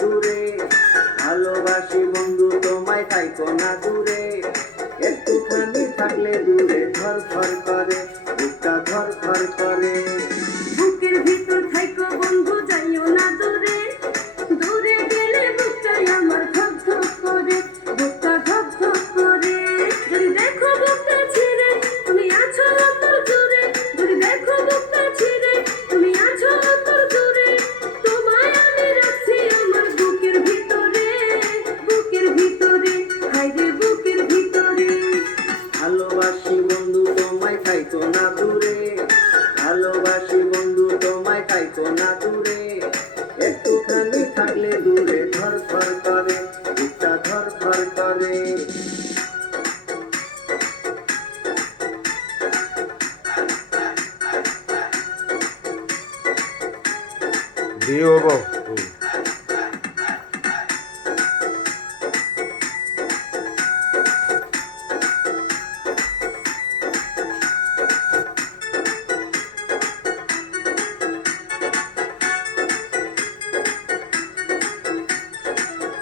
দূরে, ভালোবাসি বন্ধু তোমায় থাইকো না দূরে, একটুখানি থাকলে দূরে ধর ধর করে, বুকটা ধর ধর করে। বুকের ভিতর থাইকো বন্ধু যাইও না দূরে, দূরে গেলে বুকটাই আমার ধক ধক করে, বুকটা ধক ধক করে। যদি দেখো বুকটা ছিঁড়ে তুমি আছো অন্তর জুড়ে, যদি দেখো বুকটা ছিঁড়ে তুমি আছো অন্তর জুড়ে, তোমায় আমি রাখছি আমার বুকের ভিতরে, বুকের ভিতরে, হায়রে বুকের ভিতরে। ভালোবাসি বন্ধু তোমায় থাইকো না দূরে, ভালোবাসি বন্ধু তোমায় থাইকো না দূরে, একটুখানি থাকলে দূরে ধর ধর করে, বুকটা ধর ধর করে। দিয়ে হবো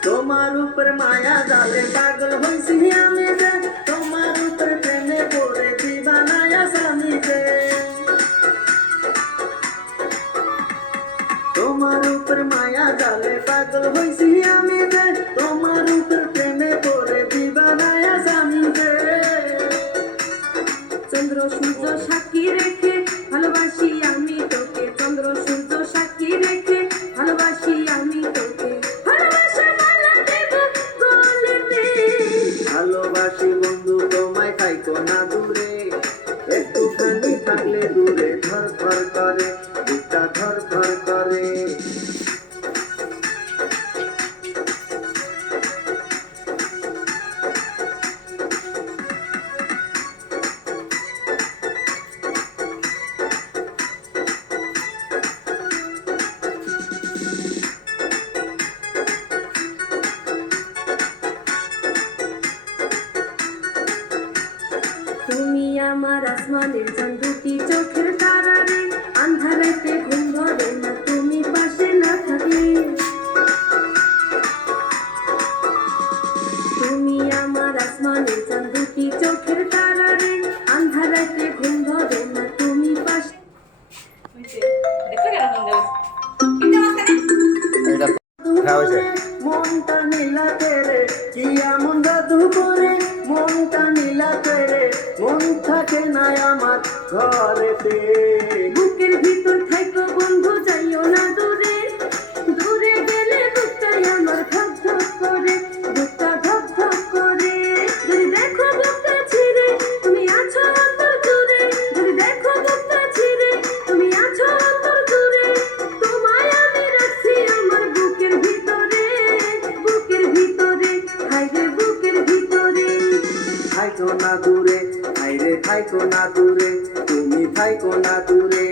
তোমার উপর মায়া জালে পাগল হইছি আমি যে, তোমার উপর প্রেমে পড়ে দিবানায়া স্বামী যে, তোমার উপর মায়া জালে পাগল হইছি আমি যে, তোমার উপর প্রেমে পড়ে দিবানায়া স্বামী যে। চন্দ্র সূর্য সাক্ষী রেখে ভালোবাসি আমি তোকে, চন্দ্র সূর্য সাক্ষী রেখে ভালোবাসি আমি তোকে, ভালোবাসা মালা দেব গলেতে। ভালোবাসি বন্ধু তোমায় থাইকো না দূরে, একটুখানি থাকলে দূরে ধর ধর করে, বুকটা ধর ধর করে। তুমি আমার আসমানের চাঁদ, দুটি চোখের তারা রে, আন্ধারেতে ঘুম ধরে না তুমি পাশে না থাকলে। তুমি আমার আসমানের চাঁদ, দুটি চোখের তারা রে, আন্ধারেতে ঘুম ধরে না তুমি পাশে। এটা হ্যাঁ হয়েছে। মনটা নীলাতে রে, কি এমন জাদু করে, মনটা নীলাতে রে, মন থাকে না আমার ঘরেতে। বুকের ভিতর থাইকো বন্ধু যাইও না দূরে, দূরে গেলে বুকটাই আমার ধক ধক করে, বুকটা ধক ধক করে। যদি দেখো বুকটা ছিঁড়ে তুমি আছো অন্তর জুড়ে, যদি দেখো বুকটা ছিঁড়ে তুমি আছো অন্তর জুড়ে, তোমায় আমি রাখছি আমার বুকের ভিতরে, বুকের ভিতরে, হায়রে বুকের ভিতরে। থাইকো না দূরে, হাইরে থাইকো না দূরে, তুমি থাইকো না দূরে।